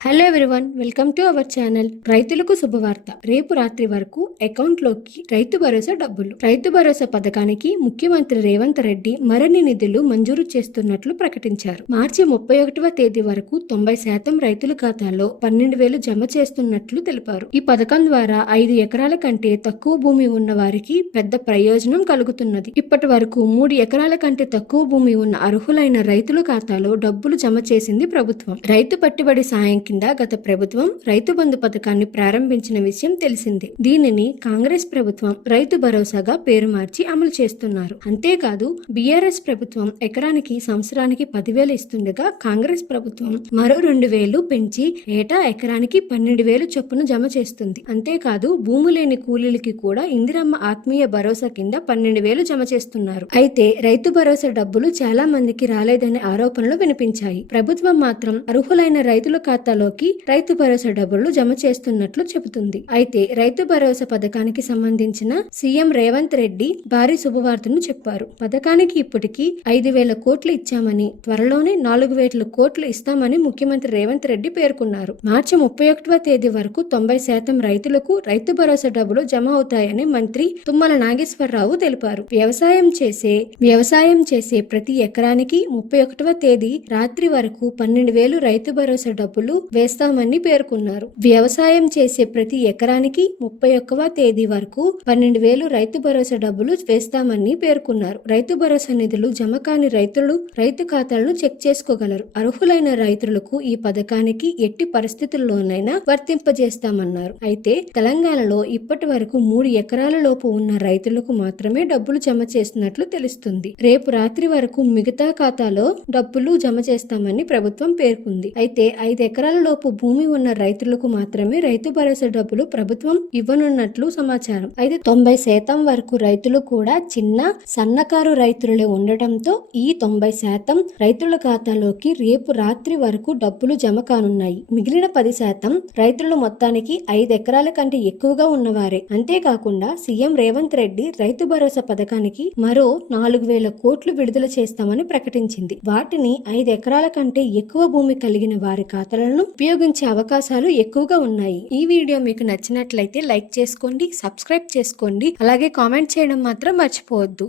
Hello everyone welcome to our channel రైతులకు శుభవార్త. రేపు రాత్రి వరకు అకౌంట్లోకి రైతు భరోసా డబ్బులు. రైతు భరోసా పథకానికి ముఖ్యమంత్రి రేవంత్ రెడ్డి మరిన్ని నిధులు మంజూరు చేస్తున్నట్లు ప్రకటించారు. మార్చి ముప్పై ఒకటవ తేదీ వరకు తొంభై శాతం రైతుల ఖాతాలో పన్నెండు వేలు జమ చేస్తున్నట్లు తెలిపారు. ఈ పథకం ద్వారా ఐదు ఎకరాల కంటే తక్కువ భూమి ఉన్న వారికి పెద్ద ప్రయోజనం కలుగుతున్నది. ఇప్పటి వరకు మూడు ఎకరాల కంటే తక్కువ భూమి ఉన్న అర్హులైన రైతుల ఖాతాలో డబ్బులు జమ చేసింది ప్రభుత్వం. రైతు పెట్టుబడి సాయం కింద గత ప్రభుత్వం రైతు బంధు పథకాన్ని ప్రారంభించిన విషయం తెలిసిందే. దీనిని కాంగ్రెస్ ప్రభుత్వం రైతు భరోసాగా పేరు మార్చి అమలు చేస్తున్నారు. అంతేకాదు బీఆర్ఎస్ ప్రభుత్వం ఎకరానికి సంవత్సరానికి పదివేలు ఇస్తుండగా కాంగ్రెస్ ప్రభుత్వం మరో రెండు వేలు పెంచి ఏటా ఎకరానికి పన్నెండు వేలు చొప్పున జమ చేస్తుంది. అంతేకాదు భూము లేని కూలీలకి కూడా ఇందిరమ్మ ఆత్మీయ భరోసా కింద పన్నెండు వేలు జమ చేస్తున్నారు. అయితే రైతు భరోసా డబ్బులు చాలా మందికి రాలేదనే ఆరోపణలు వినిపించాయి. ప్రభుత్వం మాత్రం అర్హులైన రైతుల ఖాతాలోకి రైతు భరోసా డబ్బులు జమ చేస్తున్నట్లు చెబుతుంది. అయితే రైతు భరోసా పథకానికి సంబంధించిన సీఎం రేవంత్ రెడ్డి భారీ శుభవార్తను చెప్పారు. పథకానికి ఇప్పటికీ ఐదు వేల కోట్లు ఇచ్చామని త్వరలోనే నాలుగు వేల కోట్లు ఇస్తామని ముఖ్యమంత్రి రేవంత్ రెడ్డి పేర్కొన్నారు. మార్చి ముప్పై ఒకటవ తేదీ వరకు తొంభై శాతం రైతులకు రైతు భరోసా డబ్బులు జమ అవుతాయని మంత్రి తుమ్మల నాగేశ్వరరావు తెలిపారు. వ్యవసాయం చేసే వ్యవసాయం చేసే ప్రతి ఎకరానికి ముప్పై ఒకటవ తేదీ రాత్రి వరకు పన్నెండు వేలు రైతు భరోసా డబ్బులు వేస్తామని పేర్కొన్నారు. వ్యవసాయం చేసే ప్రతి ఎకరానికి ముప్పై ఒక్కవ తేదీ వరకు పన్నెండు వేలు రైతు భరోసా డబ్బులు వేస్తామని పేర్కొన్నారు. రైతు భరోసా నిధులు జమ కాని రైతులు రైతు ఖాతాలను చెక్ చేసుకోగలరు. అర్హులైన రైతులకు ఈ పథకానికి ఎట్టి పరిస్థితుల్లోనైనా వర్తింపజేస్తామన్నారు. అయితే తెలంగాణలో ఇప్పటి వరకు మూడు ఎకరాల లోపు ఉన్న రైతులకు మాత్రమే డబ్బులు జమ చేస్తున్నట్లు తెలుస్తుంది. రేపు రాత్రి వరకు మిగతా ఖాతాలో డబ్బులు జమ చేస్తామని ప్రభుత్వం పేర్కొంది. అయితే ఐదు ఎకరాల లోపు భూమి ఉన్న రైతులకు మాత్రమే రైతు భరోసా డబ్బులు ప్రభుత్వం ఇవ్వనున్నట్లు సమాచారం. అయితే తొంభై శాతం వరకు రైతులు కూడా చిన్న సన్నకారు రైతులే ఉండటంతో ఈ తొంభై శాతం రైతుల ఖాతాలోకి రేపు రాత్రి వరకు డబ్బులు జమ కానున్నాయి. మిగిలిన పది శాతం రైతులు మొత్తానికి ఐదు ఎకరాల కంటే ఎక్కువగా ఉన్నవారే. అంతేకాకుండా సీఎం రేవంత్ రెడ్డి రైతు భరోసా పథకానికి మరో నాలుగు వేల కోట్లు విడుదల చేస్తామని ప్రకటించింది. వాటిని ఐదు ఎకరాల కంటే ఎక్కువ భూమి కలిగిన వారి ఖాతాలను ఉపయోగించే అవకాశాలు ఎక్కువగా ఉన్నాయి. ఈ వీడియో మీకు నచ్చినట్లయితే లైక్ చేసుకోండి సబ్స్క్రైబ్ చేసుకోండి. అలాగే కామెంట్ చేయడం మాత్రం మర్చిపోవద్దు.